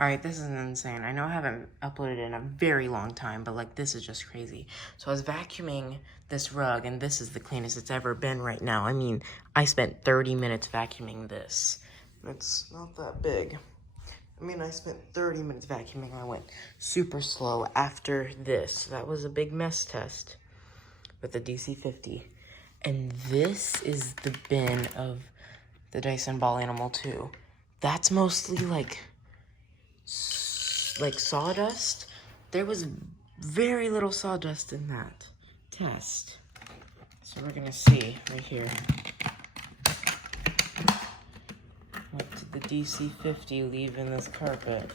All right, this is insane. I know I haven't uploaded in a very long time, but like this is just crazy. So I was vacuuming this rug, and this is the cleanest it's ever been right now. I mean, I spent 30 minutes vacuuming this. It's not that big. I mean, I spent 30 minutes vacuuming. I went super slow after this. That was a big mess test with the DC-50. And this is the bin of the Dyson Ball Animal 2. That's mostly like sawdust. There was very little sawdust in that test. So we're gonna see right here. What did the DC-50 leave in this carpet?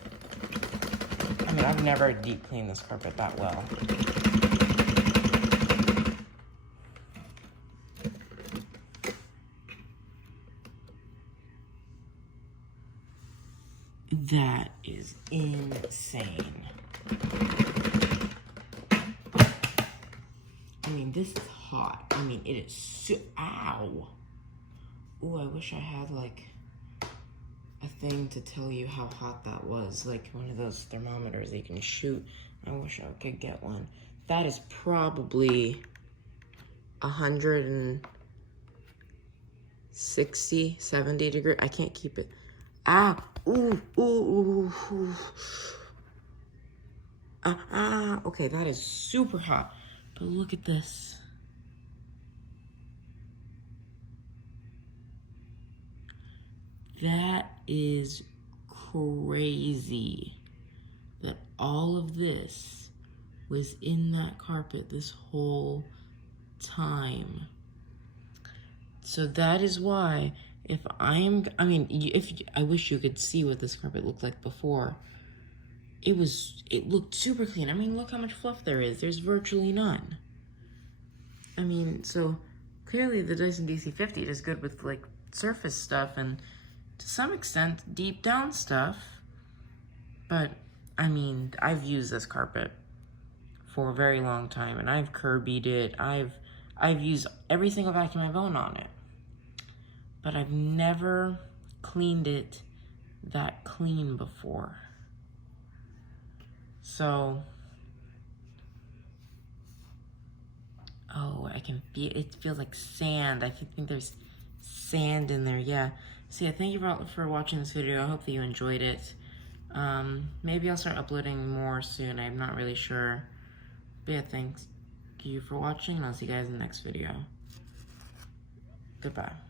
I mean, I've never deep cleaned this carpet that well. That is insane. I mean, this is hot. I mean, it is so, ow. Ooh, I wish I had like a thing to tell you how hot that was. Like one of those thermometers that you can shoot. I wish I could get one. That is probably 160, 70 degrees. I can't keep it. Ah, ooh, ooh, ooh. Okay, that is super hot. But look at this. That is crazy that all of this was in that carpet this whole time. So that is why I wish you could see what this carpet looked like before. It looked super clean. I mean, look how much fluff there is. There's virtually none. I mean, so clearly the Dyson DC-50 is good with like surface stuff and to some extent deep down stuff. But I mean, I've used this carpet for a very long time and I've Kirby'd it. I've used every single vacuum I've owned on it. But I've never cleaned it that clean before. So, oh, I can feel, it feels like sand. I think there's sand in there, yeah. So yeah, thank you for watching this video. I hope that you enjoyed it. Maybe I'll start uploading more soon. I'm not really sure. But yeah, thanks you for watching, and I'll see you guys in the next video. Goodbye.